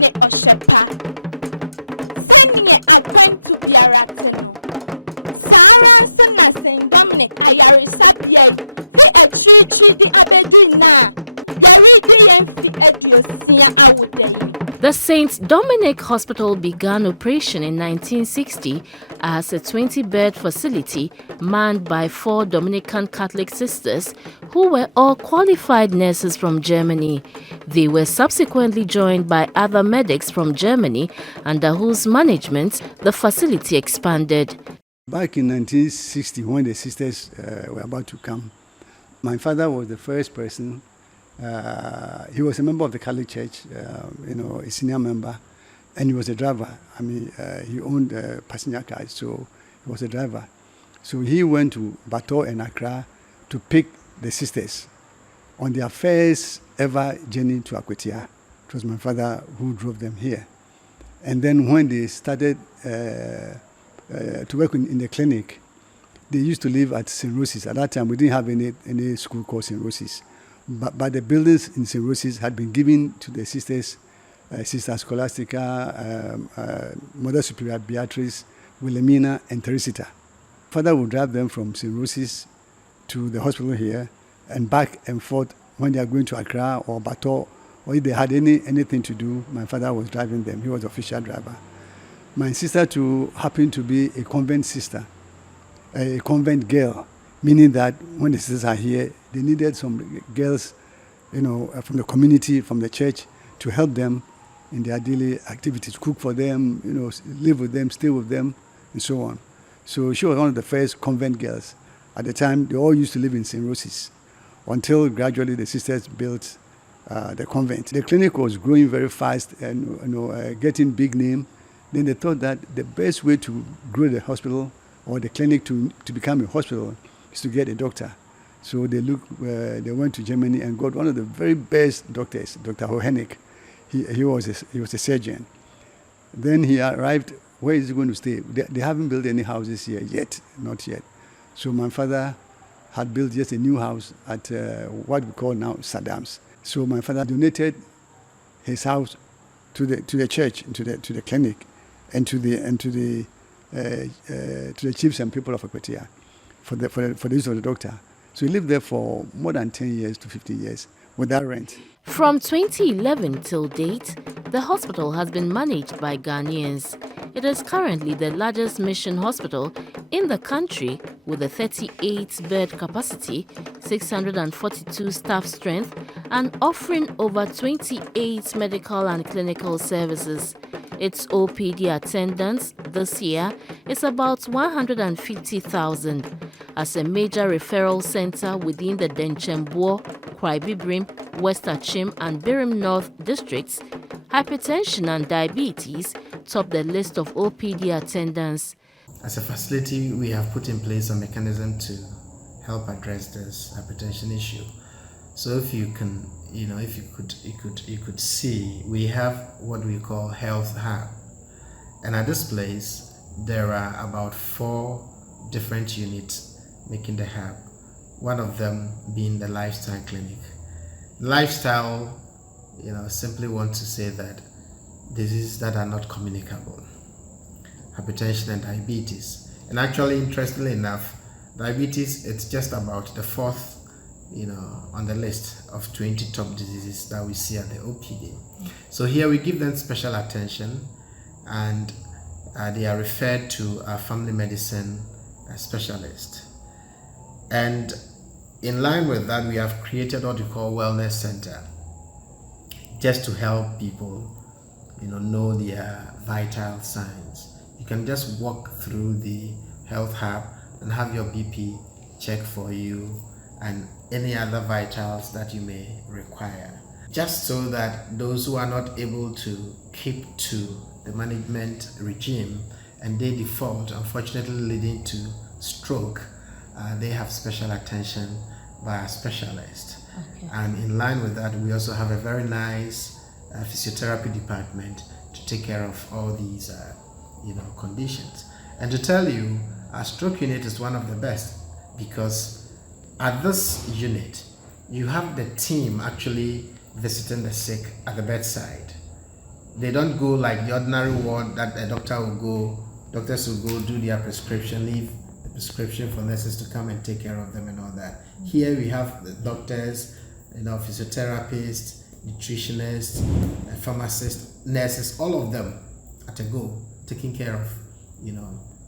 ne oshepa. Sending akwantu biara te no. Sara nso na St. Dominic ayaresa biai fi achichi di abedu na. Yari di yemfi eduosia awudeyi. The St. Dominic Hospital began operation in 1960 as a 20-bed facility manned by 4 Dominican Catholic sisters who were all qualified nurses from Germany. They were subsequently joined by other medics from Germany, under whose management the facility expanded. Back in 1960, when the sisters were about to come, my father was the first person. He was a member of the Catholic Church, a senior member, and he was a driver. I mean, he owned passenger cars, so he was a driver. So he went to Bato and Accra to pick the sisters on their first ever journey to Akwetia. It was my father who drove them here. And then when they started to work in the clinic, they used to live at St. Rose's. At that time, we didn't have any school called St. Rose's. But the buildings in St. Rose's had been given to the sisters, Sister Scholastica, Mother Superior Beatrice, Wilhelmina, and Teresita. Father would drive them from St. Rose's to the hospital here and back and forth when they are going to Accra or Bato, or if they had anything to do, my father was driving them. He was the official driver. My sister too happened to be a convent sister, a convent girl, meaning that when the sisters are here, they needed some girls, from the community, from the church, to help them in their daily activities, cook for them, live with them, stay with them, and so on. So she was one of the first convent girls. At the time, they all used to live in St. Rose's until gradually the sisters built the convent. The clinic was growing very fast and getting big name. Then they thought that the best way to grow the hospital or the clinic to become a hospital is to get a doctor. So they went to Germany and got one of the very best doctors, Dr. Hohenig. He was a surgeon. Then he arrived. Where is he going to stay? They haven't built any houses here yet, not yet. So my father had built just a new house at what we call now Saddam's. So my father donated his house to the church, to the clinic, and to the chiefs and people of Akwetia for the use of the doctor. So he lived there for more than 10 years to 15 years without rent. From 2011 till date, the hospital has been managed by Ghanaians. It is currently the largest mission hospital in the country with a 38-bed capacity, 642 staff strength, and offering over 28 medical and clinical services. Its OPD attendance this year is about 150,000. As a major referral center within the Denchemboa, Kwaibibrim, West Achim and Birim North districts, hypertension and diabetes top the list of OPD attendance. As a facility, we have put in place a mechanism to help address this hypertension issue. So if you can, if you could see, we have what we call Health Hub. And at this place, there are about 4 different units making the hub. One of them being the lifestyle clinic. Lifestyle, simply want to say that diseases that are not communicable, hypertension and diabetes. And actually, interestingly enough, diabetes, it's just about the 4th, on the list of 20 top diseases that we see at the OPD. So here we give them special attention, and they are referred to a family medicine specialist. And in line with that, we have created what we call Wellness Center, just to help people, know their vital signs. You can just walk through the Health Hub and have your BP checked for you and any other vitals that you may require, just so that those who are not able to keep to the management regime and they default, unfortunately leading to stroke, they have special attention by a specialist. Okay. And in line with that, we also have a very nice physiotherapy department to take care of all these conditions. And to tell you, our stroke unit is one of the best, because at this unit, you have the team actually visiting the sick at the bedside. They don't go like the ordinary ward that a doctor will go. Doctors will go do their prescription, leave the prescription for nurses to come and take care of them and all that. Here we have the doctors, physiotherapists, nutritionists, pharmacists, nurses, all of them at a go, taking care of,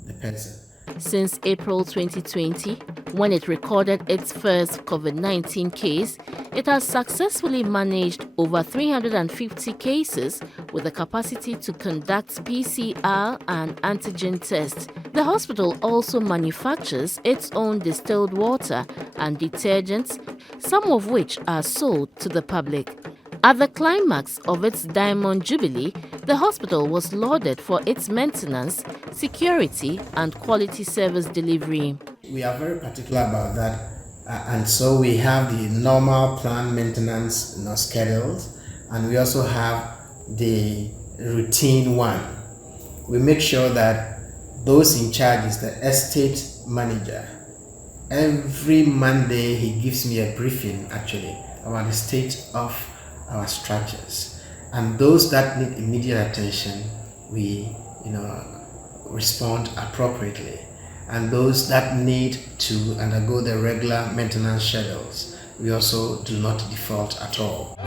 the person. Since April 2020, when it recorded its first COVID-19 case, it has successfully managed over 350 cases with the capacity to conduct PCR and antigen tests. The hospital also manufactures its own distilled water and detergents, some of which are sold to the public. At the climax of its Diamond Jubilee, the hospital was lauded for its maintenance, security, and quality service delivery. We are very particular about that, and so we have the normal planned maintenance schedules, and we also have the routine one. We make sure that those in charge is the estate manager. Every Monday he gives me a briefing actually about the state of our structures, and those that need immediate attention we respond appropriately, and those that need to undergo the regular maintenance schedules we also do not default at all.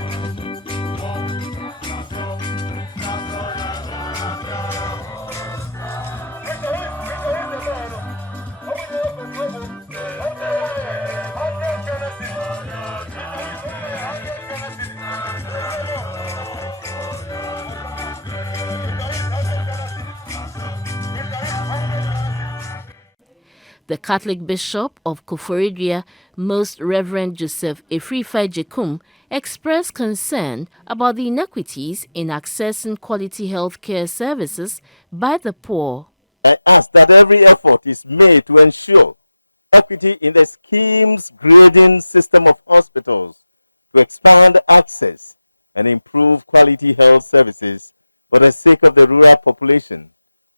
The Catholic Bishop of Koforidua, Most Reverend Joseph Efrifa Jekum, expressed concern about the inequities in accessing quality healthcare services by the poor. I ask that every effort is made to ensure equity in the scheme's grading system of hospitals to expand access and improve quality health services for the sake of the rural population,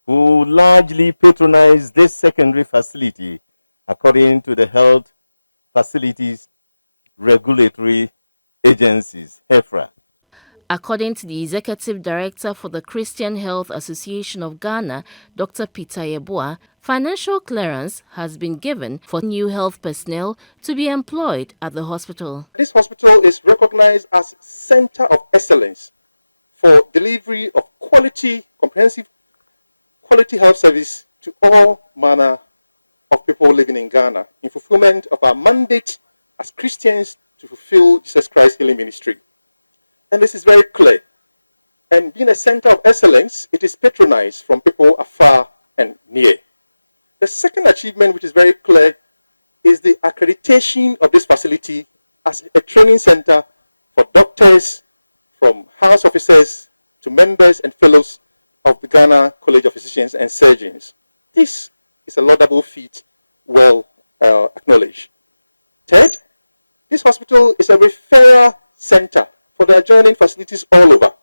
who largely patronize this secondary facility according to the Health Facilities Regulatory Agencies, HEFRA. According to the Executive Director for the Christian Health Association of Ghana, Dr. Peter Yeboah, financial clearance has been given for new health personnel to be employed at the hospital. This hospital is recognized as Center of Excellence for delivery of comprehensive quality health service to all manner of people living in Ghana in fulfillment of our mandate as Christians to fulfill Jesus Christ's healing ministry. And this is very clear. And being a center of excellence, it is patronized from people afar and near. The second achievement, which is very clear, is the accreditation of this facility as a training center for doctors, from house officers to members and fellows of the Ghana College of Physicians and Surgeons. This is a laudable feat, well acknowledged. Third, this hospital is a referral center for the adjoining facilities all over.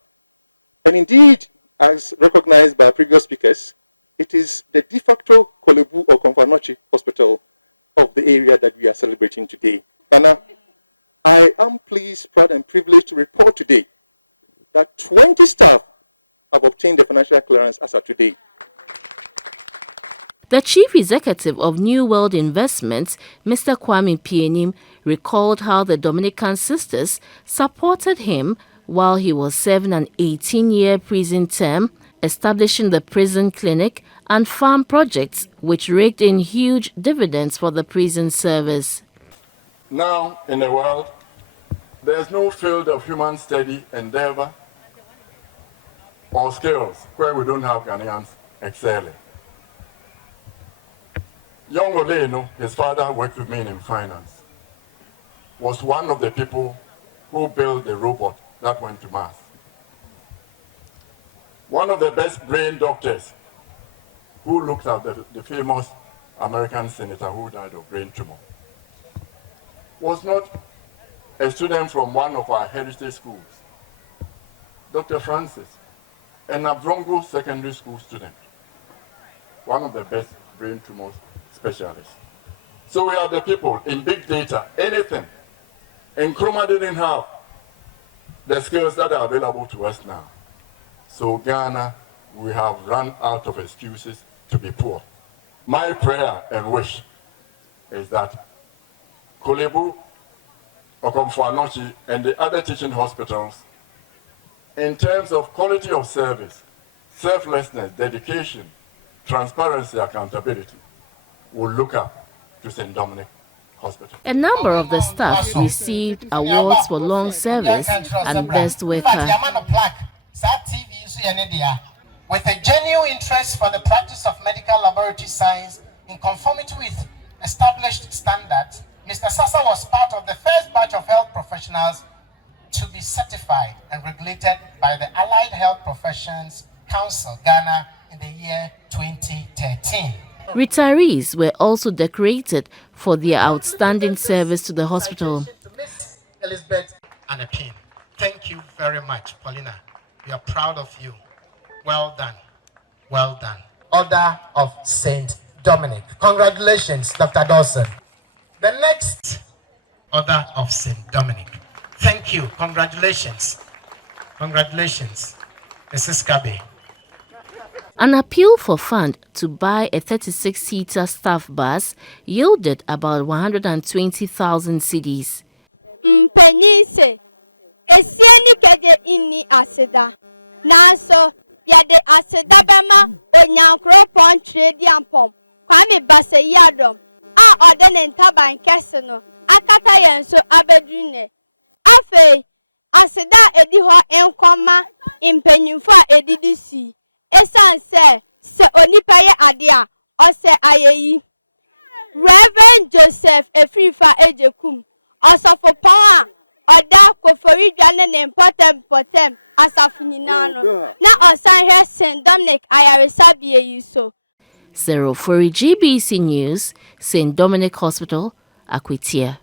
And indeed, as recognized by previous speakers, it is the de facto Kolebu or Komfanochi hospital of the area that we are celebrating today. Ghana, I am pleased, proud, and privileged to report today that 20 staff have obtained the financial clearance as of today. The chief executive of New World Investments, Mr. Kwame Pienim, recalled how the Dominican sisters supported him while he was serving an 18-year prison term, establishing the prison clinic and farm projects which raked in huge dividends for the prison service. Now, in the world, there is no field of human study, endeavor, or skills where we don't have Ghanaians excelling. Young Oleno, his father worked with me in finance, was one of the people who built the robot that went to Mars. One of the best brain doctors who looked at the famous American senator who died of brain tumor was not a student from one of our heritage schools. Dr. Francis, an Abrongo secondary school student, one of the best brain tumor specialists. So we are the people in big data, anything. And Nkrumah didn't have the skills that are available to us now. So Ghana, we have run out of excuses to be poor. My prayer and wish is that Kolebu, Okomfuanochi, and the other teaching hospitals, in terms of quality of service, selflessness, dedication, transparency, accountability, will look up to St. Dominic Hospital. A number of the staff received awards for long service and best worker. With a genuine interest for the practice of medical laboratory science in conformity with established standards, Mr. Sasa was part of the first batch of health professionals to be certified and regulated by the Allied Health Professions Council, Ghana, in the year 2013. Retirees were also decorated for their outstanding service to the hospital. Miss Elizabeth Anapin, thank you very much, Paulina. We are proud of you. Well done. Well done. Order of St. Dominic. Congratulations, Dr. Dawson. The next Order of St. Dominic. Thank you. Congratulations. Congratulations, Mrs. Kabe. An appeal for fund to buy a 36-seater staff bus yielded about 120,000 cedis. Mpenise, esieni keje inni aseda. Nanso, yade aseda bema onyankro pon trade ampom. Kwame base yadom. A odene ntaban kese no. Akata yenso abedune. Afe, aseda edi ho enkoma impenyimfo a edidi si. Esan se onipa ye ade a ose ayeyi. Reverend Joseph Efrifa Ejekum osofo pon a oda koforidwa ne important asafo nyina no na osan hwe St. Dominic ayaresabie yi so. 0 for GBC News, St. Dominic Hospital, Akwitia.